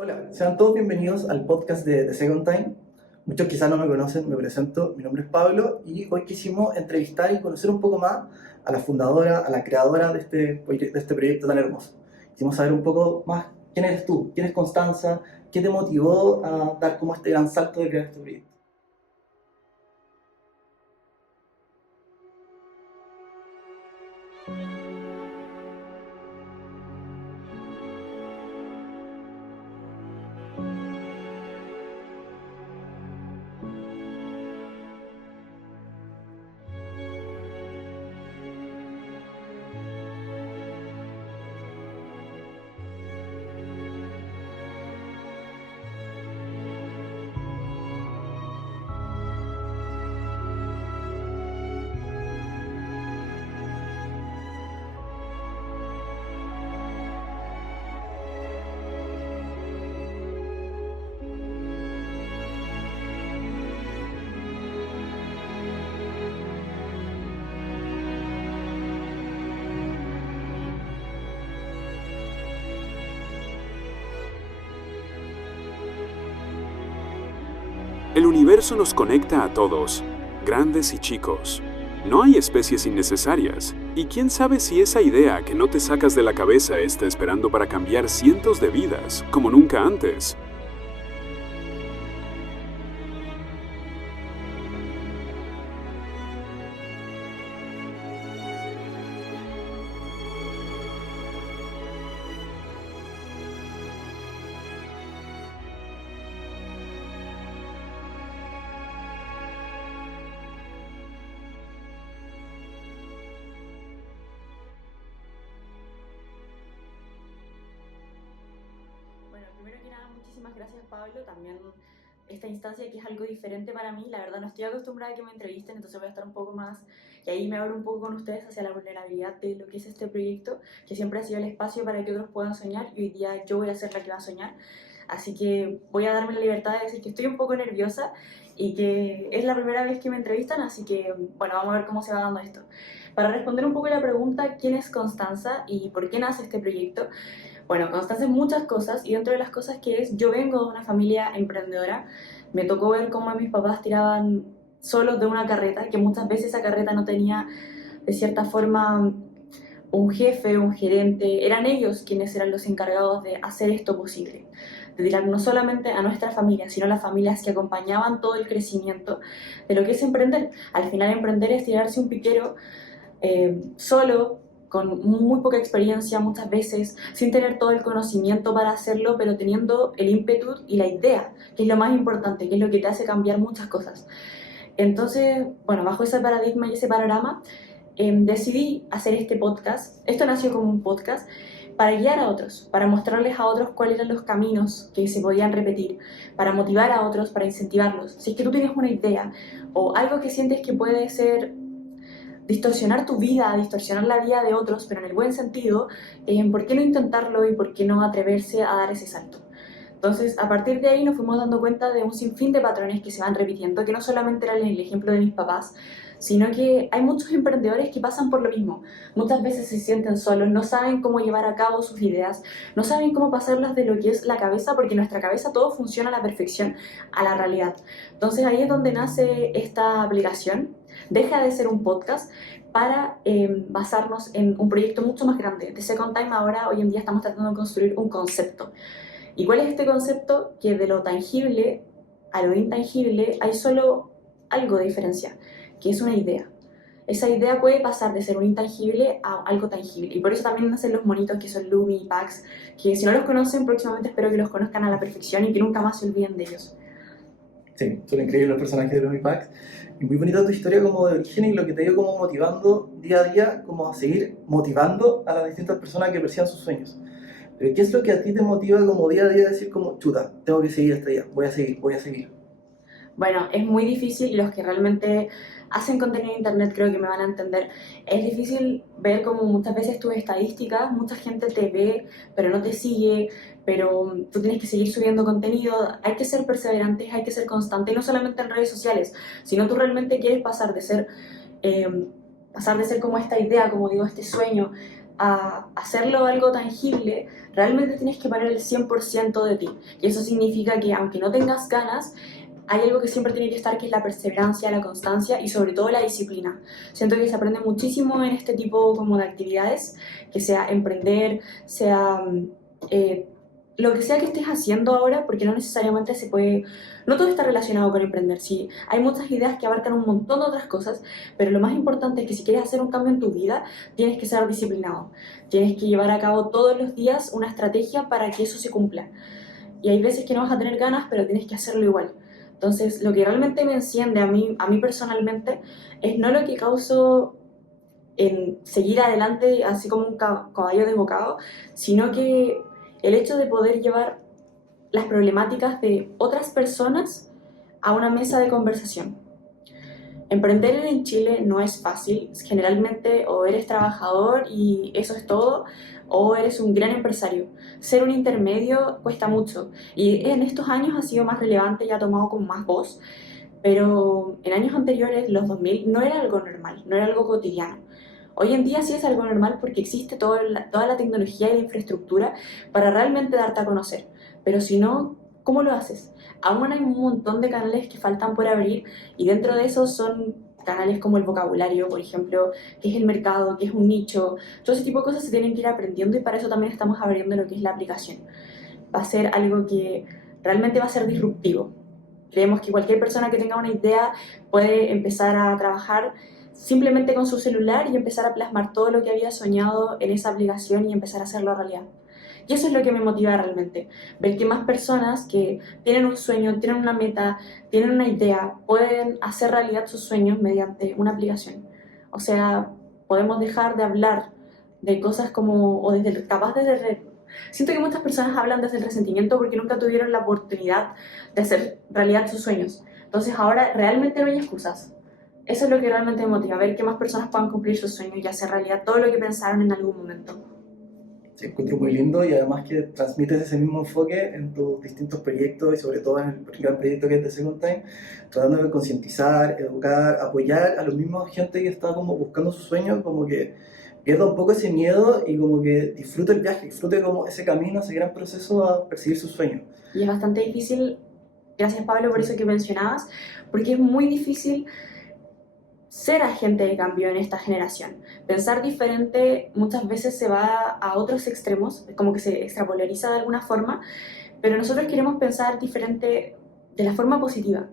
Hola, sean todos bienvenidos al podcast de The Second Time. Muchos quizás no me conocen, me presento, mi nombre es Pablo y hoy quisimos entrevistar y conocer un poco más a la fundadora, a la creadora de este proyecto tan hermoso. Quisimos saber un poco más quién eres tú, quién es Constanza, qué te motivó a dar como este gran salto de crear este proyecto. El universo nos conecta a todos, grandes y chicos. No hay especies innecesarias, y quién sabe si esa idea que no te sacas de la cabeza está esperando para cambiar cientos de vidas, como nunca antes. Bueno, primero que nada, muchísimas gracias, Pablo. También esta instancia que es algo diferente para mí. La verdad no estoy acostumbrada a que me entrevisten, entonces voy a estar un poco más, y ahí me abro un poco con ustedes hacia la vulnerabilidad de lo que es este proyecto, que siempre ha sido el espacio para que otros puedan soñar, y hoy día yo voy a ser la que va a soñar. Así que voy a darme la libertad de decir que estoy un poco nerviosa y que es la primera vez que me entrevistan, así que bueno, vamos a ver cómo se va dando esto. Para responder un poco la pregunta, ¿quién es Constanza y por qué nace este proyecto? Bueno, Constanza es muchas cosas y dentro de las cosas que es, yo vengo de una familia emprendedora. Me tocó ver cómo mis papás tiraban solos de una carreta, que muchas veces esa carreta no tenía de cierta forma un jefe, un gerente. Eran ellos quienes eran los encargados de hacer esto posible, de tirar no solamente a nuestra familia, sino a las familias que acompañaban todo el crecimiento de lo que es emprender. Al final emprender es tirarse un piquero solo, con muy poca experiencia muchas veces, sin tener todo el conocimiento para hacerlo, pero teniendo el ímpetu y la idea, que es lo más importante, que es lo que te hace cambiar muchas cosas. Entonces, bueno, bajo ese paradigma y ese panorama, decidí hacer este podcast. Esto nació como un podcast para guiar a otros, para mostrarles a otros cuáles eran los caminos que se podían repetir, para motivar a otros, para incentivarlos. Si es que tú tienes una idea o algo que sientes que puede ser distorsionar tu vida, distorsionar la vida de otros, pero en el buen sentido, ¿por qué no intentarlo y por qué no atreverse a dar ese salto? Entonces, a partir de ahí nos fuimos dando cuenta de un sinfín de patrones que se van repitiendo, que no solamente era el ejemplo de mis papás, sino que hay muchos emprendedores que pasan por lo mismo. Muchas veces se sienten solos, no saben cómo llevar a cabo sus ideas, no saben cómo pasarlas de lo que es la cabeza, porque en nuestra cabeza todo funciona a la perfección, a la realidad. Entonces ahí es donde nace esta aplicación, deja de ser un podcast para basarnos en un proyecto mucho más grande. The Second Time ahora, hoy en día, estamos tratando de construir un concepto. ¿Y cuál es este concepto? Que de lo tangible a lo intangible hay solo algo de diferencia, que es una idea. Esa idea puede pasar de ser un intangible a algo tangible. Y por eso también nacen los monitos que son Lumi y Pax, que si no los conocen, próximamente espero que los conozcan a la perfección y que nunca más se olviden de ellos. Sí, son increíbles los personajes de Lumi Pax. Y muy bonita tu historia como de origen y lo que te ha ido como motivando día a día, como a seguir motivando a las distintas personas que persigan sus sueños. Pero ¿qué es lo que a ti te motiva como día a día a decir como, chuta, tengo que seguir hasta allá, voy a seguir, voy a seguir? Bueno, es muy difícil y los que realmente hacen contenido en internet creo que me van a entender. Es difícil ver como muchas veces tus estadísticas, mucha gente te ve, pero no te sigue, pero tú tienes que seguir subiendo contenido. Hay que ser perseverantes, hay que ser constante, y no solamente en redes sociales, sino tú realmente quieres eh, pasar de ser como esta idea, como digo, este sueño, a hacerlo algo tangible, realmente tienes que poner el 100% de ti. Y eso significa que aunque no tengas ganas, hay algo que siempre tiene que estar, que es la perseverancia, la constancia y sobre todo la disciplina. Siento que se aprende muchísimo en este tipo como de actividades, que sea emprender, sea lo que sea que estés haciendo ahora, porque no necesariamente se puede, no todo está relacionado con emprender, sí, hay muchas ideas que abarcan un montón de otras cosas, pero lo más importante es que si quieres hacer un cambio en tu vida, tienes que ser disciplinado, tienes que llevar a cabo todos los días una estrategia para que eso se cumpla. Y hay veces que no vas a tener ganas, pero tienes que hacerlo igual. Entonces, lo que realmente me enciende a mí personalmente, es no lo que causo en seguir adelante así como un caballo desbocado, sino que el hecho de poder llevar las problemáticas de otras personas a una mesa de conversación. Emprender en Chile no es fácil, generalmente o eres trabajador y eso es todo, o eres un gran empresario. Ser un intermedio cuesta mucho y en estos años ha sido más relevante y ha tomado como más voz, pero en años anteriores, los 2000, no era algo normal, no era algo cotidiano. Hoy en día sí es algo normal porque existe toda la tecnología y la infraestructura para realmente darte a conocer. Pero si no, ¿cómo lo haces? Aún hay un montón de canales que faltan por abrir y dentro de esos son canales como el vocabulario, por ejemplo, que es el mercado, que es un nicho. Todo ese tipo de cosas se tienen que ir aprendiendo y para eso también estamos abriendo lo que es la aplicación. Va a ser algo que realmente va a ser disruptivo. Creemos que cualquier persona que tenga una idea puede empezar a trabajar simplemente con su celular y empezar a plasmar todo lo que había soñado en esa aplicación y empezar a hacerlo realidad. Y eso es lo que me motiva realmente, ver que más personas que tienen un sueño, tienen una meta, tienen una idea, pueden hacer realidad sus sueños mediante una aplicación. O sea, podemos dejar de hablar de cosas como, o desde capaz desde... Siento que muchas personas hablan desde el resentimiento porque nunca tuvieron la oportunidad de hacer realidad sus sueños. Entonces ahora realmente no hay excusas. Eso es lo que realmente me motiva, ver que más personas puedan cumplir sus sueños y hacer realidad todo lo que pensaron en algún momento. Sí, encuentro muy lindo y además que transmites ese mismo enfoque en tus distintos proyectos y sobre todo en el gran proyecto que es The Second Time, tratando de concientizar, educar, apoyar a los mismos gente que está como buscando sus sueños, como que pierda un poco ese miedo y como que disfrute el viaje, disfrute como ese camino, ese gran proceso a perseguir sus sueños. Y es bastante difícil, gracias Pablo por eso que mencionabas, porque es muy difícil ser agente de cambio en esta generación. Pensar diferente muchas veces se va a otros extremos, como que se extrapolariza de alguna forma, pero nosotros queremos pensar diferente de la forma positiva.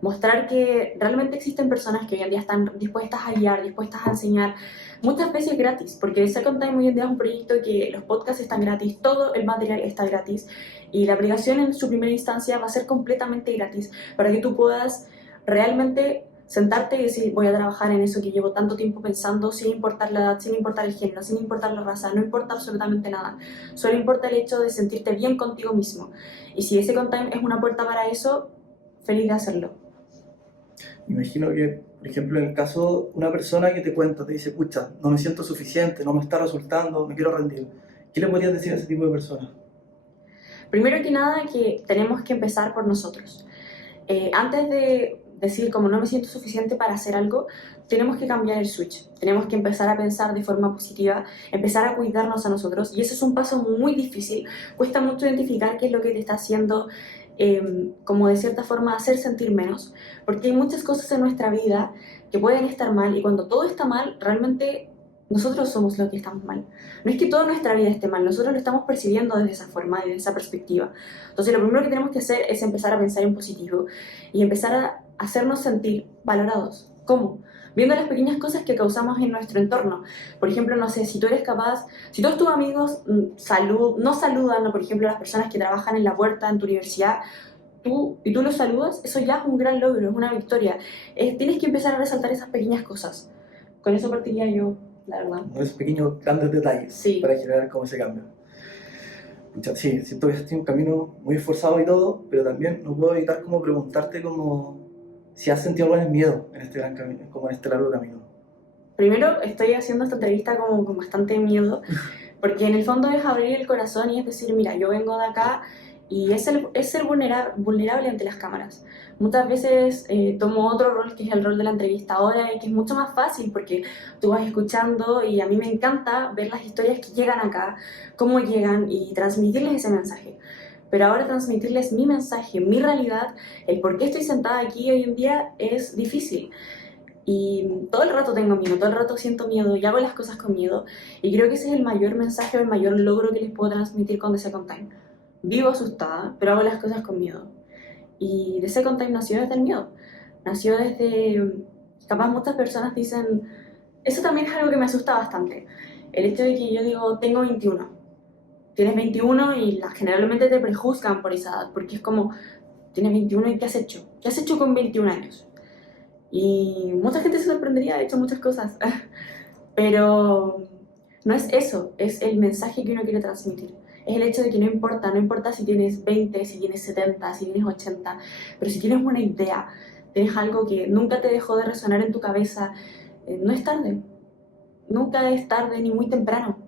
Mostrar que realmente existen personas que hoy en día están dispuestas a guiar, dispuestas a enseñar, muchas veces gratis, porque Second Time hoy en día es un proyecto que los podcasts están gratis, todo el material está gratis y la aplicación en su primera instancia va a ser completamente gratis para que tú puedas realmente sentarte y decir, voy a trabajar en eso que llevo tanto tiempo pensando, sin importar la edad, sin importar el género, sin importar la raza, no importa absolutamente nada. Solo importa el hecho de sentirte bien contigo mismo. Y si ese Second Time es una puerta para eso, feliz de hacerlo. Imagino que, por ejemplo, en el caso, una persona que te cuenta, te dice, pucha, no me siento suficiente, no me está resultando, me quiero rendir. ¿Qué le podrías decir a ese tipo de personas? Primero que nada, que tenemos que empezar por nosotros. Antes de decir como no me siento suficiente para hacer algo, tenemos que cambiar el switch, tenemos que empezar a pensar de forma positiva, empezar a cuidarnos a nosotros y eso es un paso muy difícil, cuesta mucho identificar qué es lo que te está haciendo como de cierta forma hacer sentir menos, porque hay muchas cosas en nuestra vida que pueden estar mal y cuando todo está mal realmente nosotros somos los que estamos mal. No es que toda nuestra vida esté mal, nosotros lo estamos percibiendo desde esa forma, desde esa perspectiva. Entonces lo primero que tenemos que hacer es empezar a pensar en positivo y empezar a hacernos sentir valorados. ¿Cómo? Viendo las pequeñas cosas que causamos en nuestro entorno. Por ejemplo, no sé, si tú eres capaz, si todos tus amigos no saludan, o por ejemplo las personas que trabajan en la puerta en tu universidad, tú los saludas, eso ya es un gran logro, es una victoria. Tienes que empezar a resaltar esas pequeñas cosas. Con eso partiría yo, la verdad. Esos pequeños, grandes detalles Sí. para generar como ese cambio. Pucha, sí, siento que este es un camino muy esforzado y todo, pero también no puedo evitar como preguntarte como si has sentido algún miedo en este gran camino, como en este largo camino. Primero, estoy haciendo esta entrevista como con bastante miedo, porque en el fondo es abrir el corazón y es decir, mira, yo vengo de acá y es ser vulnerable ante las cámaras. Muchas veces tomo otro rol que es el rol de la entrevistadora y que es mucho más fácil porque tú vas escuchando y a mí me encanta ver las historias que llegan acá, cómo llegan y transmitirles ese mensaje. Pero ahora transmitirles mi mensaje, mi realidad, el por qué estoy sentada aquí hoy en día es difícil. Y todo el rato tengo miedo, todo el rato siento miedo y hago las cosas con miedo. Y creo que ese es el mayor mensaje o el mayor logro que les puedo transmitir con The Second Time. Vivo asustada, pero hago las cosas con miedo. Y The Second Time nació desde el miedo. Nació desde... Capaz muchas personas dicen... Eso también es algo que me asusta bastante. El hecho de que yo digo, tengo 21. Tienes 21 y generalmente te prejuzgan por esa edad. Porque es como, tienes 21 y ¿qué has hecho? ¿Qué has hecho con 21 años? Y mucha gente se sorprendería, he hecho muchas cosas. Pero no es eso, es el mensaje que uno quiere transmitir. Es el hecho de que no importa si tienes 20, si tienes 70, si tienes 80, pero si tienes una idea, tienes algo que nunca te dejó de resonar en tu cabeza, no es tarde. Nunca es tarde ni muy temprano.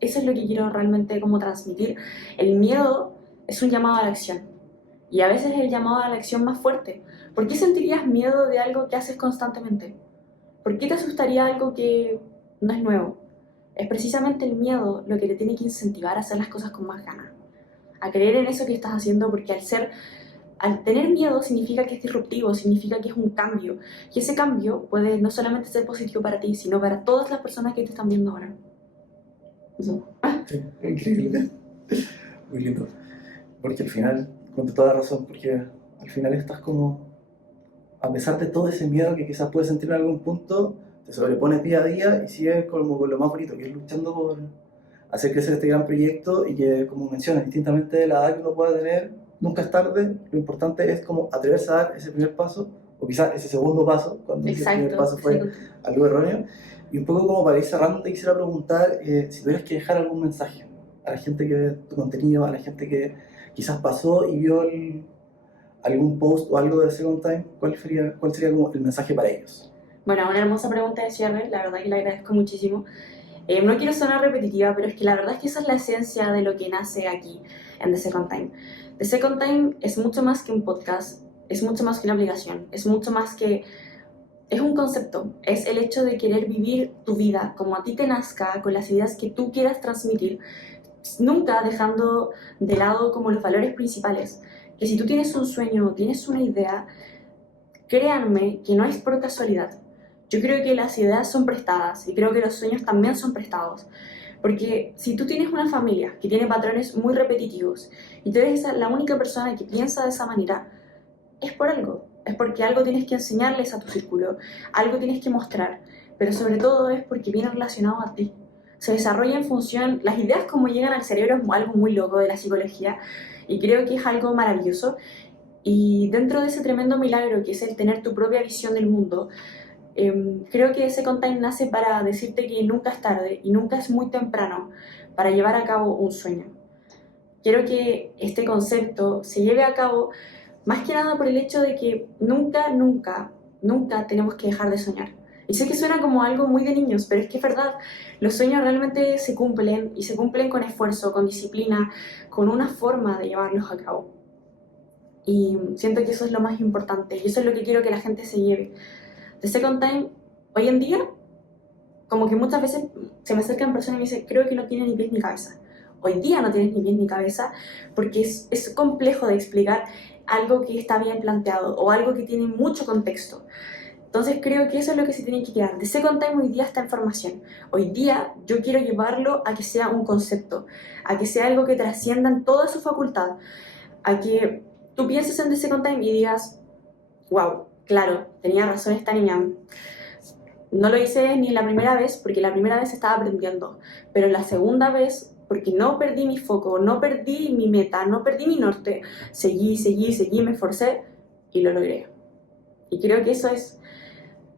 Eso es lo que quiero realmente como transmitir. El miedo es un llamado a la acción. Y a veces es el llamado a la acción más fuerte. ¿Por qué sentirías miedo de algo que haces constantemente? ¿Por qué te asustaría algo que no es nuevo? Es precisamente el miedo lo que te tiene que incentivar a hacer las cosas con más ganas. A creer en eso que estás haciendo, porque al tener miedo significa que es disruptivo, significa que es un cambio. Y ese cambio puede no solamente ser positivo para ti, sino para todas las personas que te están viendo ahora. Eso. Sí, increíble. Muy lindo. Porque al final, con toda la razón, porque al final estás como, a pesar de todo ese miedo que quizás puedes sentir en algún punto, te sobrepones día a día y sigues como con lo más bonito, que es luchando por hacer crecer este gran proyecto y que, como mencionas, distintamente de la edad que uno pueda tener, nunca es tarde. Lo importante es como atreverse a dar ese primer paso, o quizás ese segundo paso, cuando ese primer paso fue algo erróneo. Y un poco como para ir cerrando, te quisiera preguntar si tuvieras que dejar algún mensaje a la gente que ve tu contenido, a la gente que quizás pasó y vio algún post o algo de Second Time, ¿cuál sería como el mensaje para ellos? Bueno, una hermosa pregunta de cierre, la verdad que la agradezco muchísimo. No quiero sonar repetitiva, pero es que la verdad es que esa es la esencia de lo que nace aquí en The Second Time. The Second Time es mucho más que un podcast, es mucho más que una aplicación, es mucho más que... Es un concepto, es el hecho de querer vivir tu vida como a ti te nazca, con las ideas que tú quieras transmitir, nunca dejando de lado como los valores principales. Que si tú tienes un sueño o tienes una idea, créanme que no es por casualidad. Yo creo que las ideas son prestadas y creo que los sueños también son prestados. Porque si tú tienes una familia que tiene patrones muy repetitivos y tú eres la única persona que piensa de esa manera, es por algo. Es porque algo tienes que enseñarles a tu círculo, algo tienes que mostrar, pero sobre todo es porque viene relacionado a ti. Se desarrolla en función, las ideas como llegan al cerebro es algo muy loco de la psicología y creo que es algo maravilloso. Y dentro de ese tremendo milagro que es el tener tu propia visión del mundo, creo que Second Time nace para decirte que nunca es tarde y nunca es muy temprano para llevar a cabo un sueño. Quiero que este concepto se lleve a cabo más que nada por el hecho de que nunca tenemos que dejar de soñar. Y sé que suena como algo muy de niños, pero es que es verdad, los sueños realmente se cumplen y se cumplen con esfuerzo, con disciplina, con una forma de llevarlos a cabo. Y siento que eso es lo más importante y eso es lo que quiero que la gente se lleve. The Second Time, hoy en día, como que muchas veces se me acercan personas y me dicen, creo que no tiene ni pies ni cabeza. Hoy día no tienes ni pies ni cabeza porque es complejo de explicar algo que está bien planteado o algo que tiene mucho contexto. Entonces creo que eso es lo que se tiene que quedar. The Second Time hoy día está en formación. Hoy día yo quiero llevarlo a que sea un concepto, a que sea algo que trascienda en toda su facultad, a que tú pienses en The Second Time y digas, wow, claro, tenía razón esta niña. No lo hice ni la primera vez porque la primera vez estaba aprendiendo, pero la segunda vez, porque no perdí mi foco, no perdí mi meta, no perdí mi norte, seguí, me esforcé y lo logré. Y creo que eso es,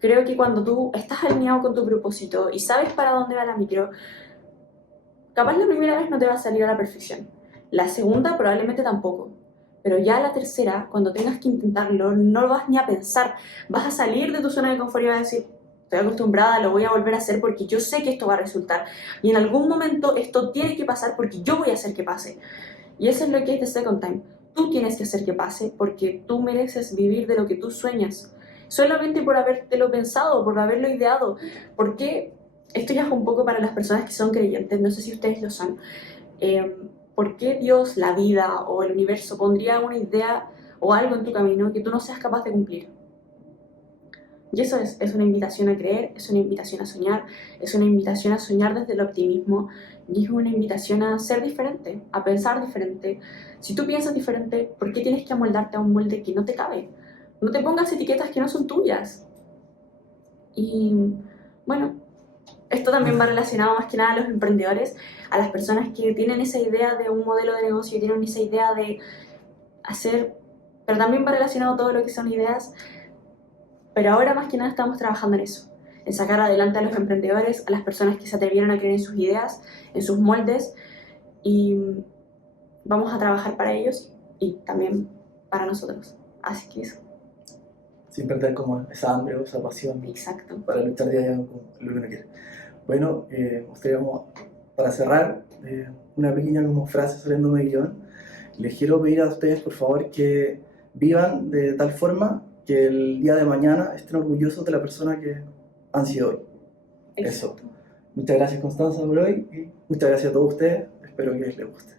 creo que cuando tú estás alineado con tu propósito y sabes para dónde va la micro, capaz la primera vez no te va a salir a la perfección, la segunda probablemente tampoco. Pero ya la tercera, cuando tengas que intentarlo, no lo vas ni a pensar. Vas a salir de tu zona de confort y vas a decir, estoy acostumbrada, lo voy a volver a hacer porque yo sé que esto va a resultar. Y en algún momento esto tiene que pasar porque yo voy a hacer que pase. Y eso es lo que es The Second Time. Tú tienes que hacer que pase porque tú mereces vivir de lo que tú sueñas. Solamente por habértelo pensado, por haberlo ideado. Porque esto ya es un poco para las personas que son creyentes, no sé si ustedes lo son. ¿Por qué Dios, la vida o el universo pondría una idea o algo en tu camino que tú no seas capaz de cumplir? Y eso es una invitación a creer, es una invitación a soñar, es una invitación a soñar desde el optimismo y es una invitación a ser diferente, a pensar diferente. Si tú piensas diferente, ¿por qué tienes que amoldarte a un molde que no te cabe? No te pongas etiquetas que no son tuyas. Y bueno, esto también va relacionado más que nada a los emprendedores, a las personas que tienen esa idea de un modelo de negocio, tienen esa idea de hacer, pero también va relacionado a todo lo que son ideas. Pero ahora más que nada estamos trabajando en eso, en sacar adelante a los emprendedores, a las personas que se atrevieron a creer en sus ideas, en sus moldes, y vamos a trabajar para ellos y también para nosotros. Así que eso. Sin perder como esa hambre o esa pasión Exacto. para luchar día a día con lo que uno quiere. Bueno, gustaría para cerrar una pequeña como frase saliéndome de guión. Les quiero pedir a ustedes, por favor, que vivan de tal forma que el día de mañana estén orgullosos de la persona que han sido hoy. Exacto. Eso. Muchas gracias, Constanza, por hoy y muchas gracias a todos ustedes. Espero que les guste.